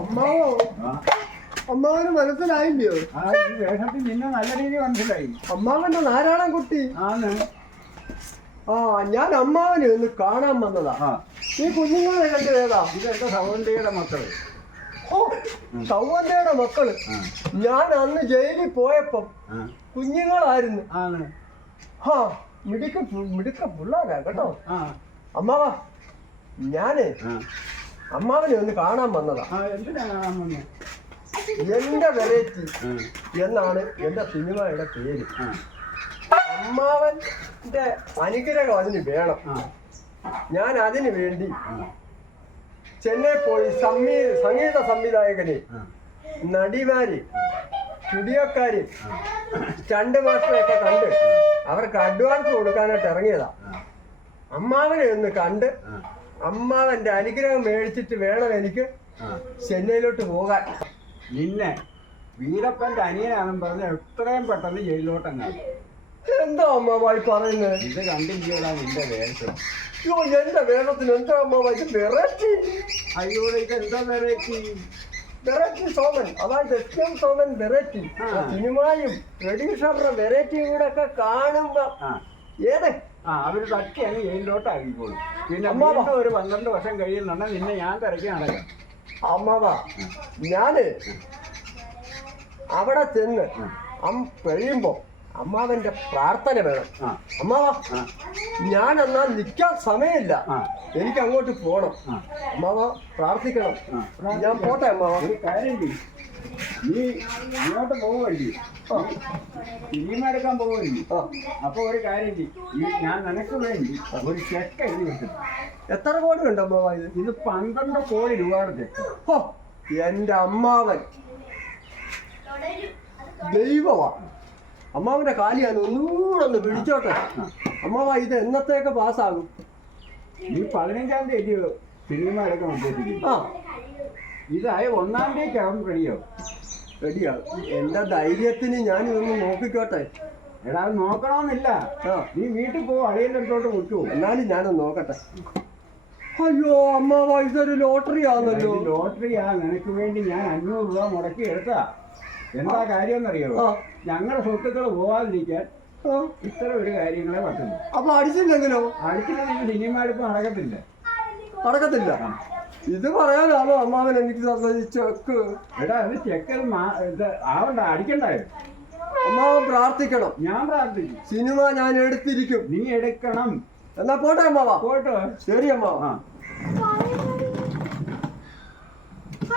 അമ്മാവോ അമ്മാവന് മനസ്സിലായില്ലയോ? വേഷത്തിൽ നിന്നെ നല്ല രീതിയിൽ മനസ്സിലായി. അമ്മാവന്റെ ധാരാളം കുട്ടി ആണ്. ആ ഞാൻ അമ്മാവന് ഒന്ന് കാണാൻ വന്നതാ. ഈ കുഞ്ഞുങ്ങളെ കണ്ടു ഏതാ? ഇതൊക്കെ സൗന്ദര്യയുടെ മക്കള്. ഓ സൗന്ദര്യയുടെ മക്കള്. ഞാൻ അന്ന് ജയിലിൽ പോയപ്പം കുഞ്ഞുങ്ങളായിരുന്നു. ആണ്. ഹാ മിടുക്ക പിള്ളേരാ കേട്ടോ. അമ്മാവാ ഞാന് അമ്മാവനെ ഒന്ന് കാണാൻ വന്നതാ. എന്തിനാ കാണാൻ വന്നു? എന്റെ വെറൈറ്റി എന്നാണ് എന്റെ സിനിമയുടെ പേര്. അമ്മാവന്റെ അനുഗ്രഹം അതിന് വേണം. ഞാൻ അതിനു വേണ്ടി ചെന്നൈ പോയി സംഗീത സംവിധായകന്, നടിമാര്, സ്റ്റുഡിയോക്കാര്, സ്റ്റണ്ട് മാസ്റ്ററൊക്കെ കണ്ട് അവർക്ക് അഡ്വാൻസ് കൊടുക്കാനായിട്ട് ഇറങ്ങിയതാ. അമ്മാവനെ ഒന്ന് കണ്ട് അമ്മാവന്റെ അനുഗ്രഹം മേടിച്ചിട്ട് വേണം എനിക്ക് ചെന്നൈയിലോട്ട് പോകാൻ. നിന്നെ വീരപ്പന്റെ അനിയനാണെന്ന് പറഞ്ഞ എത്രയും പെട്ടെന്ന് ജയിലിലോട്ടങ്ങാണ്. എന്താ അമ്മാവായി പറയുന്നത്? ഇത് കണ്ടിരിക്കടാ നിന്റെ വേഷം. അയ്യോ എന്റെ വേഷത്തിന് എന്താ അമ്മാവായി വെറൈറ്റി? അയ്യോ ഇതെന്താ വെറൈറ്റി? വെറൈറ്റി സോമൻ, അതായത് എസ്എം സോമൻ വെറൈറ്റി. സിനിമയും പ്രൊഡ്യൂസറുടെ വെറൈറ്റിയും കൂടെ ഒക്കെ കാണുമ്പോ ഏത് അവര് തട്ടി അങ്ങ് ജയിലിലോട്ട് ആക്കിക്കോളും. പിന്നെ ഒരു 12 വർഷം കഴിയുന്നുണ്ടെങ്കിൽ നിന്നെ ഞാൻ തിരക്കി നടക്കാം. അമ്മാവാ ഞാന് അവിടെ ചെന്ന് കഴിയുമ്പോ അമ്മാവന്റെ പ്രാർത്ഥന വേണം. അമ്മാവാ ഞാൻ എന്നാ നിൽക്കാൻ സമയമില്ല, എനിക്ക് അങ്ങോട്ട് പോണം. അമ്മാവ പ്രാർത്ഥിക്കണം. ഞാൻ പോട്ടെ അമ്മാവാ. ഒരു കാര്യം നീ ഇങ്ങോട്ട് പോവുകയല്ലേ, സിനിമ പോവുകയല്ലേ? അപ്പൊ ഒരു കാര്യം ഞാൻ നിനക്ക് വേണ്ടി ഒരു ചെക്ക് എഴുതി വെക്കും. എത്ര കോടി ഉണ്ട് അമ്മാവാ? ഇത് 12 കോടി രൂപയുടെ ചെക്ക്. ഓ എന്റെ അമ്മാവൻ ദൈവമാ. അമ്മാവന്റെ കാലിയാണ് ഒന്നുകൂടെ ഒന്ന് പിടിച്ചോട്ടെ. അമ്മാവ ഇത് എന്നത്തേക്ക് പാസ്സാകും? നീ 15-ാം തീയതി സിനിമ എടുക്കാൻ ഉദ്ദേശിക്കുന്നു. ഇതായ 1-ാം തീയതിക്കകം റെഡിയാകും. എന്റെ ധൈര്യത്തിന് ഞാൻ ഇതൊന്ന് നോക്കിക്കോട്ടെ. എടാ അത് നോക്കണമെന്നില്ല. നീ വീട്ടിൽ പോകും, അളിയൻ്റെ അടുത്തോട്ട് വിട്ടു. എന്നാലും ഞാനൊന്ന് നോക്കട്ടെ. അയ്യോ അമ്മാവ ഇതൊരു ലോട്ടറി ആണല്ലോ. ലോട്ടറിയാ. നിനക്ക് വേണ്ടി ഞാൻ 500 രൂപ മുടക്കി എടുത്താ. എന്താ കാര്യം എന്നറിയോ? ഞങ്ങളുടെ സ്വത്തുക്കൾ പോവാതിരിക്കാൻ ഇത്ര ഒരു കാര്യങ്ങളെ പറ്റുന്നു. അപ്പൊ അടിച്ചില്ലെങ്കിലോ? അടിച്ചില്ലെങ്കിൽ സിനിമ എടുപ്പ് നടക്കത്തില്ല. ഇത് പറയാനാണോ അമ്മാവൻ എനിക്ക് തന്നത് ചെക്ക്? എടാ അത് ചെക്ക് ആവണ്ട, അടിക്കണ്ടായോ? അമ്മാവൻ പ്രാർത്ഥിക്കണം. ഞാൻ പ്രാർത്ഥിക്കും. സിനിമ ഞാൻ എടുത്തിരിക്കും. നീ എടുക്കണം. എന്നാ പോട്ടെ അമ്മാവാ. പോട്ടോ. ശരി അമ്മാവാ.